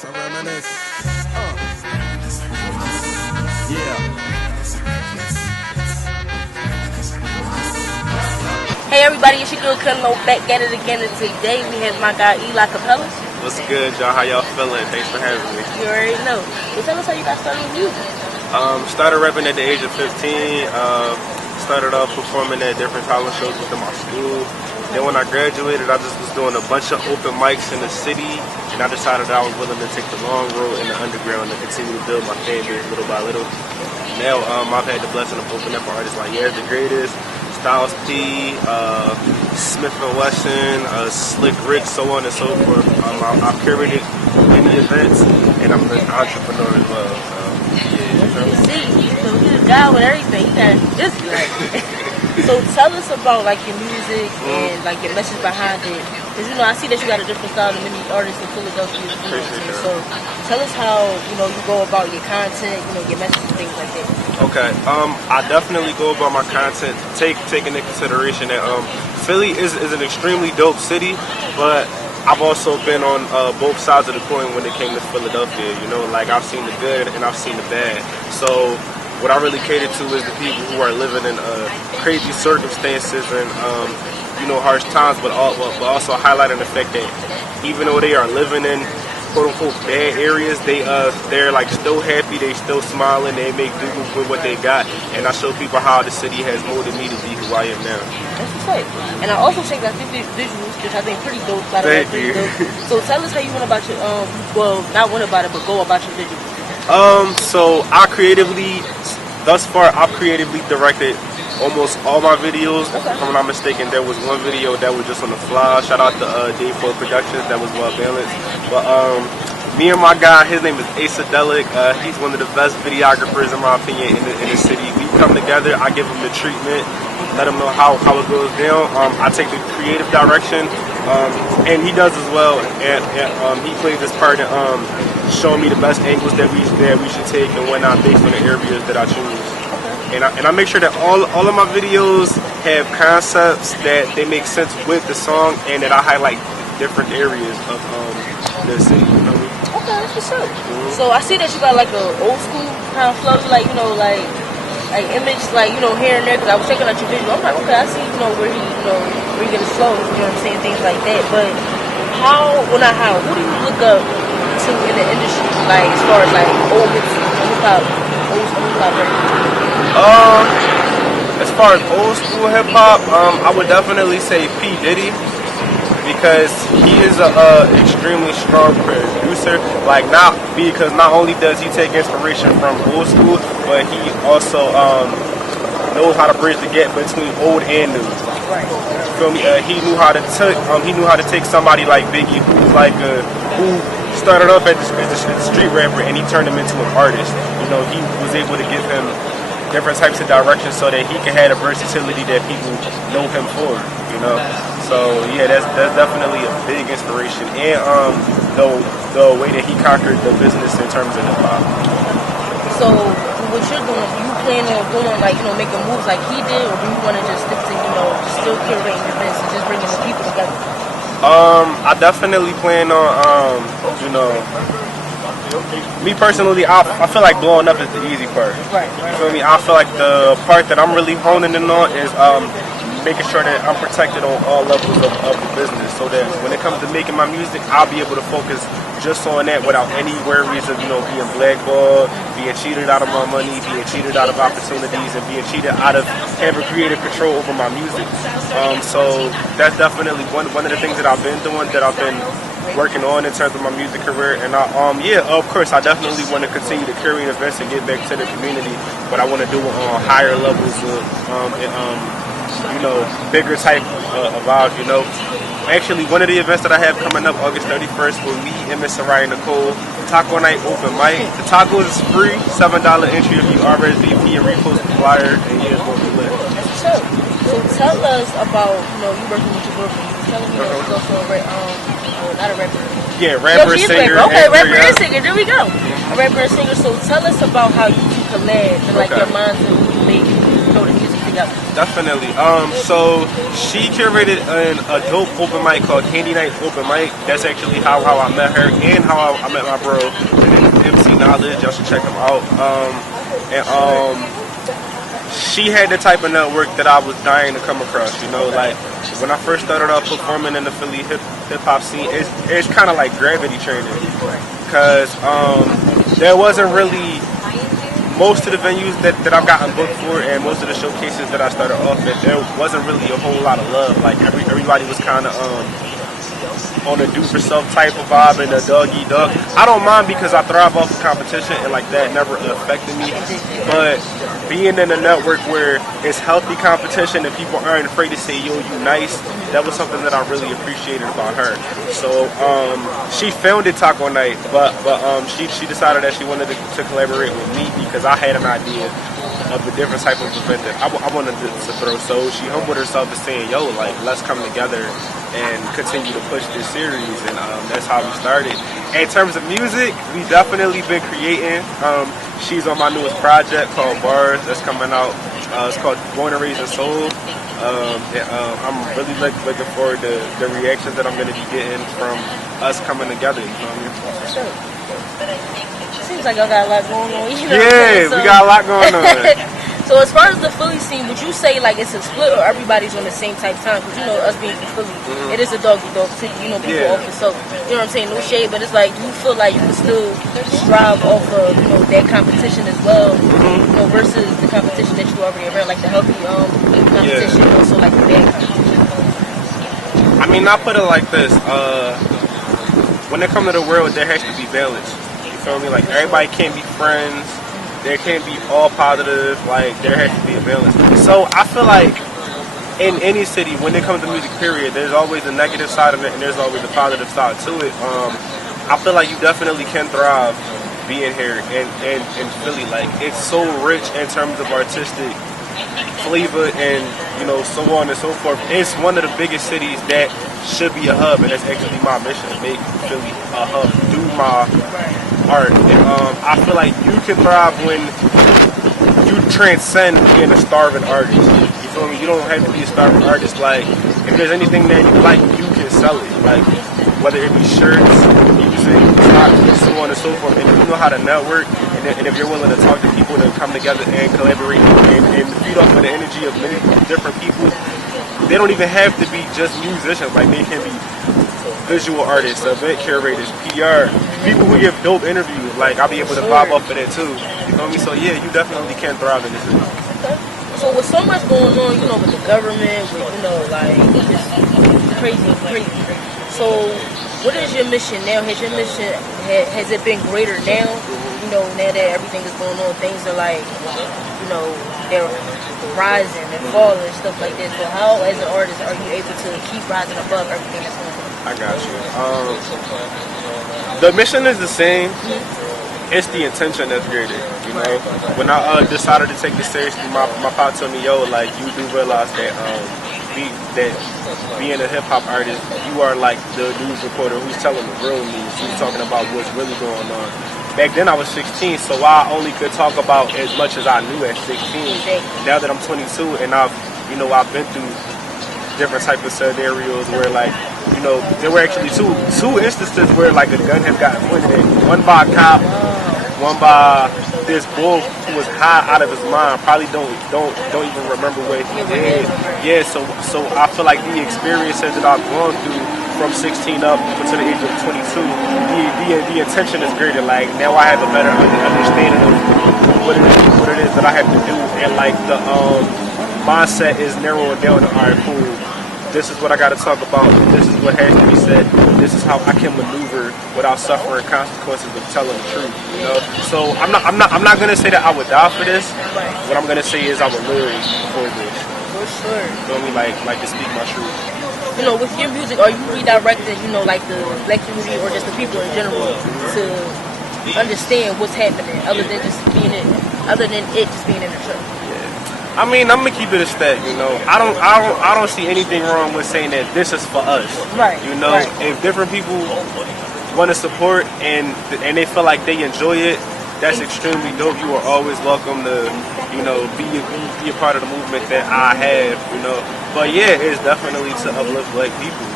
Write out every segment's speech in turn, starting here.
reminisce. Yeah. Hey everybody, it's your girl Kenlo back at it again, and today we have my guy Eli Capella. What's good, y'all? How y'all feeling? Thanks for having me. You already know. Well, tell us how you got started with music. Started rapping at the age of 15. Started off performing at different talent shows within my school. Then when I graduated, I just was doing a bunch of open mics in the city, and I decided that I was willing to take the long road in the underground and continue to build my fan base little by little. Now I've had the blessing of opening up for artists like Yeah the Greatest, Styles P, Smith & Wesson, Slick Rick, so on and so forth. I've curated many events, and I'm an entrepreneur as well. So, yeah. See, so he's a guy with everything. He got just like So tell us about like your music and like your message behind it. Because I see that you got a different style than many artists in Philadelphia. So tell us how you go about your content, your message and things like that. Okay, I definitely go about my content taking into consideration that Philly is an extremely dope city, but I've also been on both sides of the coin when it came to Philadelphia. Like I've seen the good and I've seen the bad. So what I really cater to is the people who are living in crazy circumstances and harsh times, but also highlighting the fact that even though they are living in quote unquote bad areas, they're like still happy, they still smiling, they make do with what they got, and I show people how the city has molded me to be who I am now. That's what's right. And I also think that visuals, which I think pretty dope. By the way, so tell us how you went about your not went about it, but go about your visuals. So thus far, I've creatively directed almost all my videos. If I'm not mistaken, there was one video that was just on the fly. Shout out to Day 4 Productions, that was well balanced. But me and my guy, his name is Asadelic. He's one of the best videographers in my opinion in the city. We come together, I give him the treatment, let him know how it goes down. I take the creative direction, and he does as well. And he plays this part in showing me the best angles that we should take and whatnot based on the areas that I choose. And I make sure that all of my videos have concepts that they make sense with the song, and that I highlight different areas of the city. Okay, that's what's up. So I see that you got like a old school kind of flow, like image, like here and there. Because I was checking out your video, I'm like, okay, I see where he get his flow, saying, things like that. But who do you look up to in the industry, like as far as like old school hip hop? As far as old school hip hop, I would definitely say P. Diddy, because he is a extremely strong producer. Because not only does he take inspiration from old school, but he also knows how to bridge the gap between old and new. Right. You feel me? He knew how to take somebody like Biggie, who started off as a street rapper, and he turned him into an artist. He was able to give him different types of directions so that he can have the versatility that people know him for. So yeah, that's definitely a big inspiration, and the way that he conquered the business in terms of hip hop. So what you're doing, do you plan on doing making moves like he did, or do you want to just stick to just still curating events and just bringing the people together? I definitely plan on me personally, I feel like blowing up is the easy part. Right. You feel me? I feel like the part that I'm really honing in on is making sure that I'm protected on all levels of the business, so that when it comes to making my music, I'll be able to focus just on that without any worries of being blackballed, being cheated out of my money, being cheated out of opportunities, and being cheated out of having creative control over my music. So that's definitely one of the things that I've been doing, that I've been working on in terms of my music career. And of course, I definitely want to continue to curate events and get back to the community, but I want to do it on higher levels of bigger type of vibes. Actually, one of the events that I have coming up August 31st will be in Miss Soraya Nicole Taco Night Open Mic. The tacos is free, $7 entry if you RSVP and repost the flyer, and it's going to be lit. So tell us about you working with your girlfriend. Tell me she's also not a rapper. Yeah, rapper, singer. Okay, rapper and singer. There we go. A rapper and singer. So tell us about how you two collab and your minds and you make the music together? Definitely. So she curated an adult open mic called Candy Night Open Mic. That's actually how I met her and how I met my bro. MC Knowledge. Y'all should check him out. She had the type of network that I was dying to come across. You know, like when I first started off performing in the Philly hip hop scene, it's kind of like gravity training, because there wasn't really most of the venues that I've gotten booked for, and most of the showcases that I started off at, there wasn't really a whole lot of love. Like everybody was kind of on a do for self type of vibe and a dog eat dog. I don't mind because I thrive off of competition, and like that never affected me. But being in a network where it's healthy competition and people aren't afraid to say, yo, you nice, that was something that I really appreciated about her. So she founded Taco Night, but she decided that she wanted to collaborate with me because I had an idea of a different type of event that I wanted to throw. So she humbled herself to saying, yo, like, let's come together and continue to push this series, and that's how we started. In terms of music, we definitely been creating. She's on my newest project called Bars that's coming out. It's called Born and Raised in Soul. I'm really looking forward to the reactions that I'm going to be getting from us coming together. You know what I mean? Seems like y'all got a lot going on. You know Yeah, we got a lot going on. So as far as the Philly scene, would you say like it's a split, or everybody's on the same type of time? Because you know, us being from Philly, it is a doggy dog city. You know, people often so. You know what I'm saying? No shade, but it's like, do you feel like you can still strive off of, you know, that competition as well, you know, versus the competition that you already around, like the healthy competition, also like the bad competition? I mean, I put it like this. When it comes to the world, there has to be balance. You feel me? Like, everybody can't be friends. There can't be all positive. Like, there has to be a balance. So I feel like in any city, when it comes to music, period, there's always a negative side of it and there's always a positive side to it. I feel like you definitely can thrive being here in Philly. Like, it's so rich in terms of artistic flavor and, you know, so on and so forth. It's one of the biggest cities that should be a hub, and that's actually my mission, to make Philly a hub through my art. And I feel like you can thrive when you transcend being a starving artist. You feel me? You don't have to be a starving artist. Like, if there's anything that you like, you can sell it. Like, whether it be shirts, music, socks, so on and so forth. And if you know how to network, and if you're willing to talk to people to come together and collaborate and feed off of the energy of many different people, they don't even have to be just musicians. Like, they can be visual artists, event curators, PR, people who give dope interviews. Like, I'll be able to vibe off of that too. You know me? So yeah, you definitely can thrive in this city. Okay. So with so much going on, you know, with the government, with, you know, like, it's crazy. So what is your mission now? Has your mission, has it been greater now? You know, now that everything is going on, things are like, you know, they're rising and falling and stuff like that. So how, as an artist, are you able to keep rising above everything that's going on? I got you. The mission is the same. It's the intention that's greater. You know, when I decided to take this seriously, my pop told me, yo, like, you do realize that being a hip hop artist, you are like the news reporter who's telling the real news. Who's talking about what's really going on. Back then I was 16, so I only could talk about as much as I knew at 16. Now that I'm 22 and I've been through different type of scenarios where, like, you know, there were actually two instances where, like, a gun has gotten pointed at me. One by a cop, one by this bull who was high out of his mind. Probably don't even remember what he did. Yeah, so I feel like the experiences that I've gone through from 16 up to the age of 22, the intention is greater. Like, now I have a better understanding of what it is that I have to do, and like the mindset is narrowing down to, all right, cool, this is what I got to talk about, this is what has to be said, this is how I can maneuver without suffering consequences of telling the truth, you know. So I'm not gonna say that I would die for this. What I'm gonna say is I would live for this. For sure. You know me, like to speak my truth. You know, with your music, are you redirecting, you know, like the black community or just the people in general to understand what's happening, other than it just being in the church? I mean, I'm gonna keep it a stat, you know. I don't see anything wrong with saying that this is for us. Right. You know, if different people want to support and they feel like they enjoy it, that's extremely dope. You are always welcome to, you know, be a part of the movement that I have, you know. But yeah, it's definitely to uplift black people,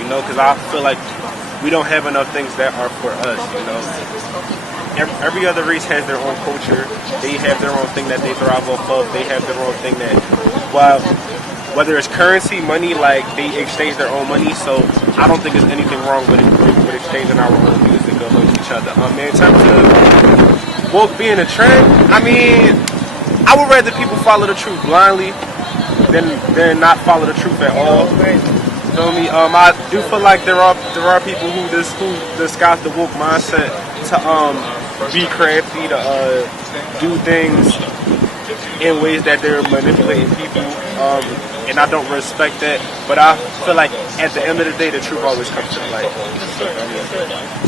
you know, because I feel like we don't have enough things that are for us, you know. Every other race has their own culture. They have their own thing that they thrive off of. They have their own thing that, well, whether it's currency, money, like they exchange their own money. So I don't think there's anything wrong with exchanging our own music amongst each other. In terms of woke being a trend, I mean, I would rather people follow the truth blindly than not follow the truth at all. Feel me? I do feel like there are people who disguise the woke mindset to be crafty, to do things in ways that they're manipulating people, and I don't respect that. But I feel like at the end of the day, the truth always comes to the light.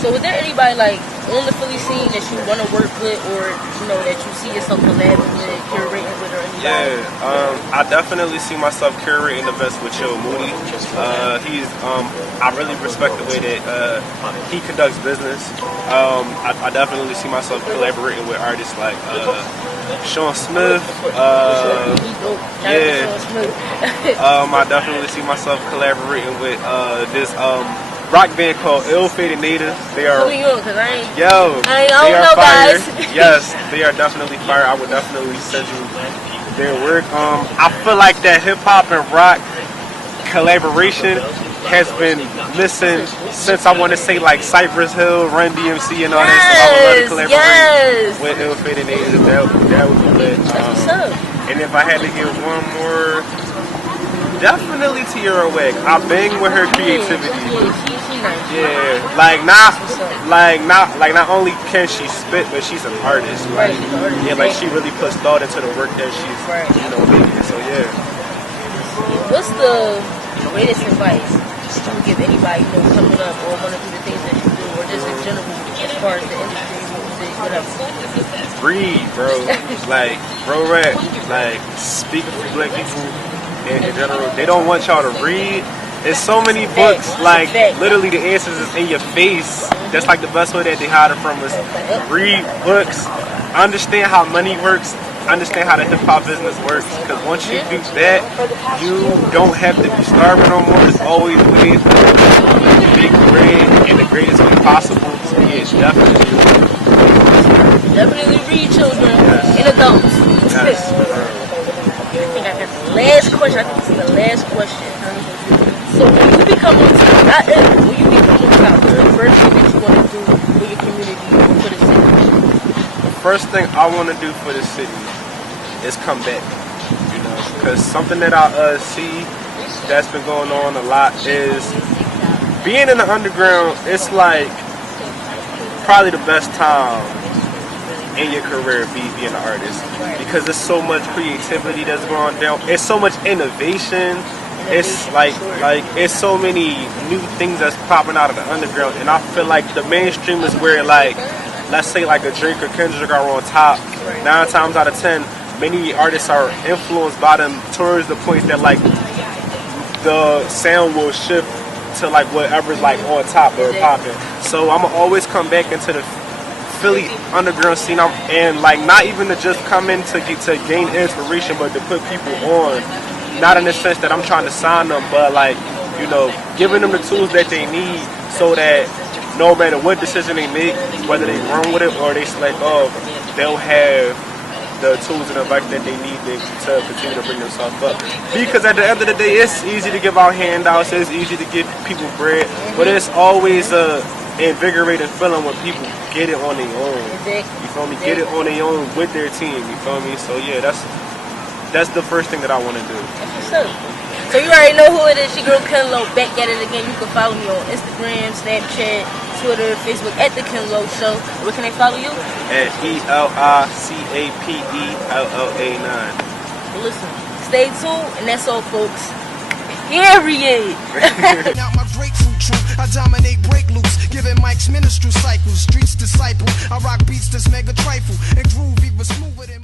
So, is there anybody like on the Philly scene that you want to work with, or you know that you see yourself collabing with, curating with, or anybody? Yeah, I definitely see myself curating the best with Chill Moody. I really respect the way that he conducts business. I definitely see myself collaborating with artists like Sean Smith. I definitely see myself collaborating with this rock band called Ill Fated Native. They are I don't they are know, fire. guys. Yes, they are definitely fire. I would definitely send you their work. I feel like that hip hop and rock collaboration has been missing since I want to say like Cypress Hill, Run DMC, and all that stuff. I would love to collaborate with Ill Fated Native. That would be lit. And if I had to give one more, definitely Tierra Whack. I bang with her creativity. Yeah, like not only can she spit, but she's an artist. Like, yeah, like she really puts thought into the work that she's, you know, making. So yeah. What's the greatest advice you would give anybody, you know, coming up or want to do the things that you do, or just in general as far as the industry, music, whatever? Read, bro. Like, bro, rap. Like, speaking for black people in general, they don't want y'all to read. There's so many books, like literally the answers is in your face. That's like the best way that they hide it from us. Read books, understand how money works, understand how the hip hop business works. Because once you do that, you don't have to be starving no more. There's always ways to make bread in the greatest way possible. So yeah, definitely read, children and adults. Yes. I think I got the last question. I think this is the last question. So when you become on top, what's the first thing that you want to do for your community or for the city? The first thing I want to do for the city is come back, you know, because something that I see that's been going on a lot is being in the underground. It's like probably the best time in your career being an artist, because there's so much creativity that's going down. It's so much innovation. It's like it's so many new things that's popping out of the underground, and I feel like the mainstream is where, like, let's say like a Drake or Kendrick are on top. 9 times out of 10, many artists are influenced by them towards the point that like the sound will shift to like whatever's like on top or popping. So I'm gonna always come back into the Philly underground scene, and like not even to just come in to gain inspiration, but to put people on. Not in the sense that I'm trying to sign them, but like, you know, giving them the tools that they need so that no matter what decision they make, whether they run with it or they select off, they'll have the tools and advice that they need to continue to bring themselves up. Because at the end of the day, it's easy to give out handouts, it's easy to give people bread, but it's always a invigorating feeling when people get it on their own. You feel me? Get it on their own with their team. You feel me? So yeah, that's the first thing that I want to do. So you already know who it is. Your girl Kenlo, back at it again. You can follow me on Instagram, Snapchat, Twitter, Facebook at The Kenlo Show. Where can they follow you? At ELICAPELLA9. Well, listen, stay tuned, and that's all, folks. Period. Out my grapefruit true, I dominate break loose, giving Mike's ministry cycles, streets disciple. I rock beats that's mega trifle and groovy but smoother than